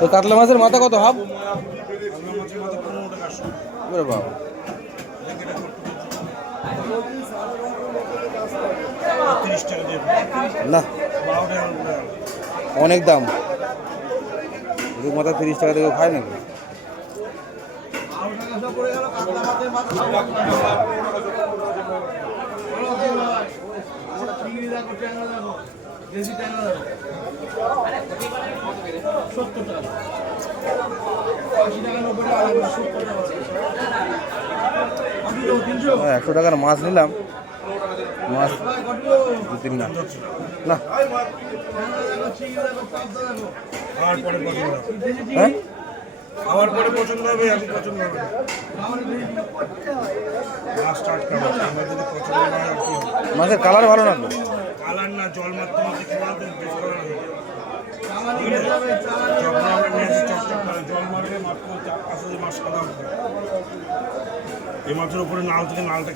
তো কাতলা মাছের মাথা কত হাফ? বাবা না, অনেক দাম। মাথা 30 টাকা থেকে খায় নাকি? হ্যাঁ, 100 টাকার মাছ নিলাম, মাছ 2-3 না না। হ্যাঁ, আমার পরে পছন্দ হবে, আমি পছন্দ হবে মাছের কালার ভালো না তো? কালার না, জল মারতে মারতে কি বলতো জল মারবে মাত্র 4-5 মাস সাদা হবে। এই মাছের উপরে নাল থেকে নালটা